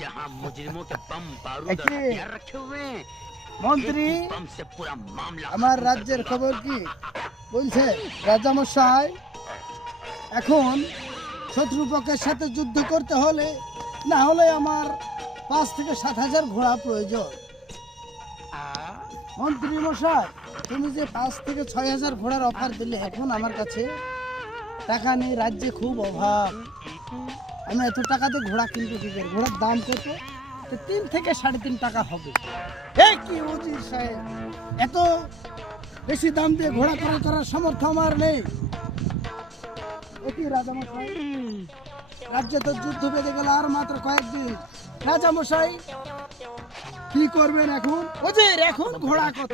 जहां मुजरिमों के बम बारूद और हथियार रखे हुए हैं, মন্ত্রী बम से पूरा मामला আমার खत्म कर রাজ্যের दूंगा। খবর কি বলছে রাজামশাই এখন শত্রুপক্ষের সাথে যুদ্ধ করতে হলে না হলে আমার 5 থেকে 7,000 ঘোড়া প্রয়োজন। মন্ত্রী মশাই তুমি যে 5 থেকে 6,000 ঘোড়ার অফার দিলে এখন আমার কাছে টাকা নেই, রাজ্যে খুব অভাব, আমি এত টাকাতে ঘোড়া কিনবো কি করে? ঘোড়ার দাম কত? তো 3 থেকে 3.5 টাকা হবে। এই কি উজির সাহেব, এত বেশি দাম দিয়ে ঘোড়া ক্রয় করার সামর্থ্য আমার নেই। একই রাজামশাই, রাজ্যে তো যুদ্ধ বেঁধে গেল আর মাত্র কয়েকদিন। রাজামশাই কি করবেন এখন? ওজির এখন ঘোড়া কত?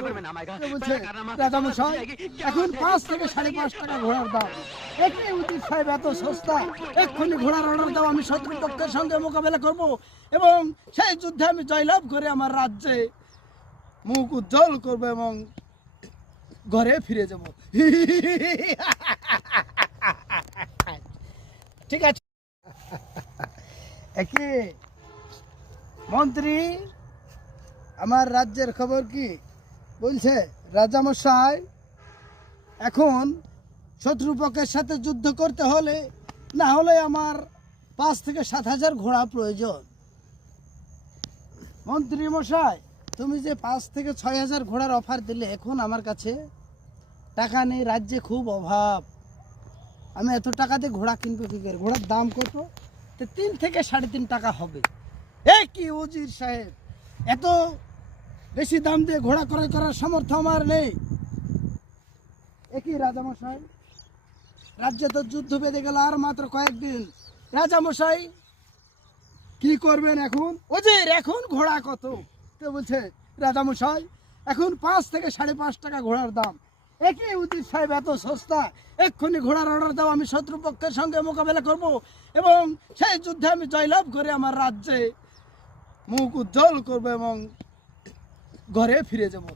কে বলছে রাজামশাই এখন 5 থেকে 5.5 টাকা ঘোড়ার দাম। একই উজির সাহেব এত সস্তা, এক্ষুনি ঘোড়ার অর্ডার দাও, আমি শত্রুপক্ষের সঙ্গে মোকাবেলা করব এবং সেই যুদ্ধে আমি জয়লাভ করে আমার রাজ্যে মুখ উজ্জ্বল করব এবং ঘরে ফিরে যাব। ঠিক আছে। একে মন্ত্রী আমার রাজ্যের খবর কি বলছে রাজামশাই এখন শত্রুপক্ষের সাথে যুদ্ধ করতে হলে না হলে আমার 5 থেকে 7,000 ঘোড়া প্রয়োজন। মন্ত্রী মশাই তুমি যে 5 থেকে 6,000 ঘোড়ার অফার দিলে এখন আমার কাছে টাকা নেই, রাজ্যে খুব অভাব, আমি এত টাকা দিয়ে ঘোড়া কিনবো কি করে? ঘোড়ার দাম কত? তো 3 থেকে 3.5 টাকা হবে। এই কি উজির সাহেব, এত বেশি দাম দিয়ে ঘোড়া ক্রয় করার সামর্থ্য আমার নেই। একই রাজামশাই, রাজ্যে তো যুদ্ধ বেঁধে গেল আর মাত্র কয়েকদিন। রাজামশাই কি করবেন এখন? ওজির এখন ঘোড়া কত? তো বলছে রাজামশাই এখন 5 থেকে 5.5 টাকা ঘোড়ার দাম। একই উজির সাহেব এত সস্তা, এক্ষুনি ঘোড়ার অর্ডার দাও, আমি শত্রুপক্ষের সঙ্গে মোকাবেলা করব এবং সেই যুদ্ধে আমি জয়লাভ করে আমার রাজ্যে মুখ উজ্জ্বল করব এবং ঘরে ফিরে যাব।